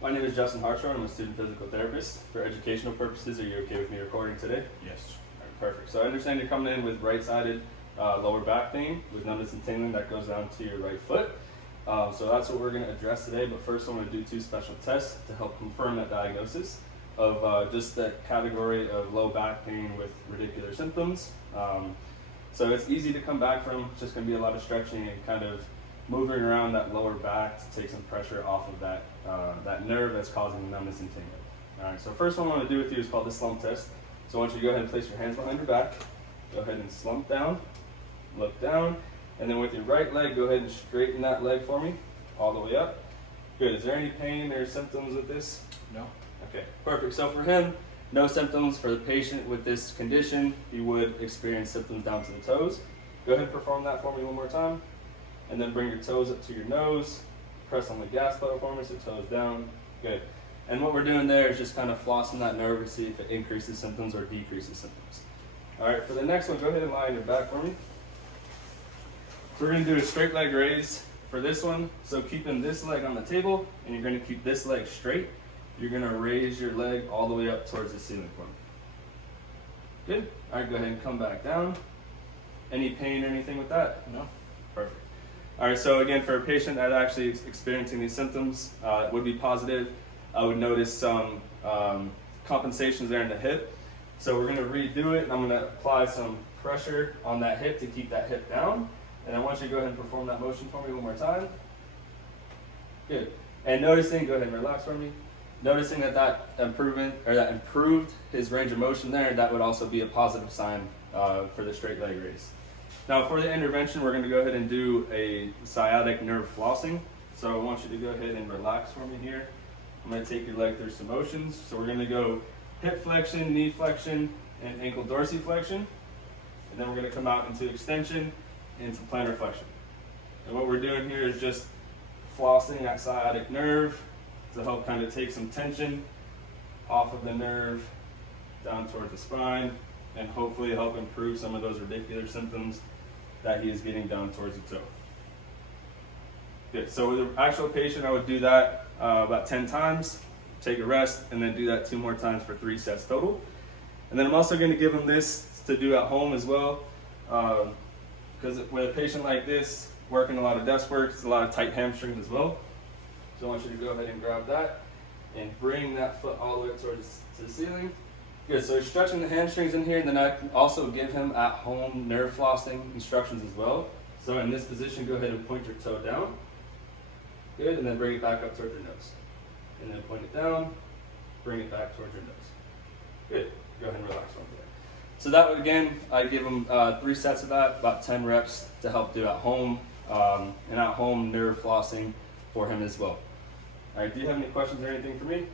My name is Justin Hartshorn. I'm a student physical therapist. For educational purposes, are you okay with me recording today? Yes. All right, perfect. So I understand you're coming in with right-sided lower back pain with numbness and tingling that goes down to your right foot. So that's what we're going to address today. But first, I'm going to do 2 special tests to help confirm that diagnosis of just that category of low back pain with radicular symptoms. So it's easy to come back from. It's just going to be a lot of stretching and kind of moving around that lower back to take some pressure off of that that nerve that's causing the numbness and tingling. All right, so first one I want to do with you is called the slump test. So I want you to go ahead and place your hands behind your back. Go ahead and slump down, look down, and then with your right leg, go ahead and straighten that leg for me all the way up. Good. Is there any pain or symptoms with this? No. Okay, perfect. So for him, no symptoms. For the patient with this condition, he would experience symptoms down to the toes. Go ahead and perform that for me one more time. And then bring your toes up to your nose. Press on the gas pedal for me, so toes down. Good. And what we're doing there is just kind of flossing that nerve to see if it increases symptoms or decreases symptoms. All right, for the next one, go ahead and lie on your back for me. So we're going to do a straight leg raise for this one. So keeping this leg on the table, and you're going to keep this leg straight. You're going to raise your leg all the way up towards the ceiling for me. Good. All right, go ahead and come back down. Any pain or anything with that? No. Perfect. All right, so again, for a patient that actually is experiencing these symptoms, it would be positive. I would notice some compensations there in the hip. So we're going to redo it, and I'm going to apply some pressure on that hip to keep that hip down. And I want you to go ahead and perform that motion for me one more time. Good. And noticing, go ahead and relax for me. Noticing that improvement, or that improved his range of motion there, that would also be a positive sign for the straight leg raise. Now for the intervention, we're going to go ahead and do a sciatic nerve flossing. So I want you to go ahead and relax for me here. I'm going to take your leg through some motions. So we're going to go hip flexion, knee flexion, and ankle dorsiflexion. And then we're going to come out into extension, into plantar flexion. And what we're doing here is just flossing that sciatic nerve to help kind of take some tension off of the nerve down towards the spine, and hopefully help improve some of those radicular symptoms that he is getting down towards the toe. Good. So with the actual patient, I would do that about 10 times, take a rest, and then do that 2 more times for 3 sets total. And then I'm also going to give him this to do at home as well, because with a patient like this, working a lot of desk work, it's a lot of tight hamstrings as well. So I want you to go ahead and grab that and bring that foot all the way up towards the ceiling. Good, so stretching the hamstrings in here, and then I can also give him at-home nerve flossing instructions as well. So in this position, go ahead and point your toe down. Good, and then bring it back up towards your nose. And then point it down, bring it back towards your nose. Good, go ahead and relax over there. So that would, again, I give him 3 sets of that, about 10 reps to help do at home, and at-home nerve flossing for him as well. All right, do you have any questions or anything for me?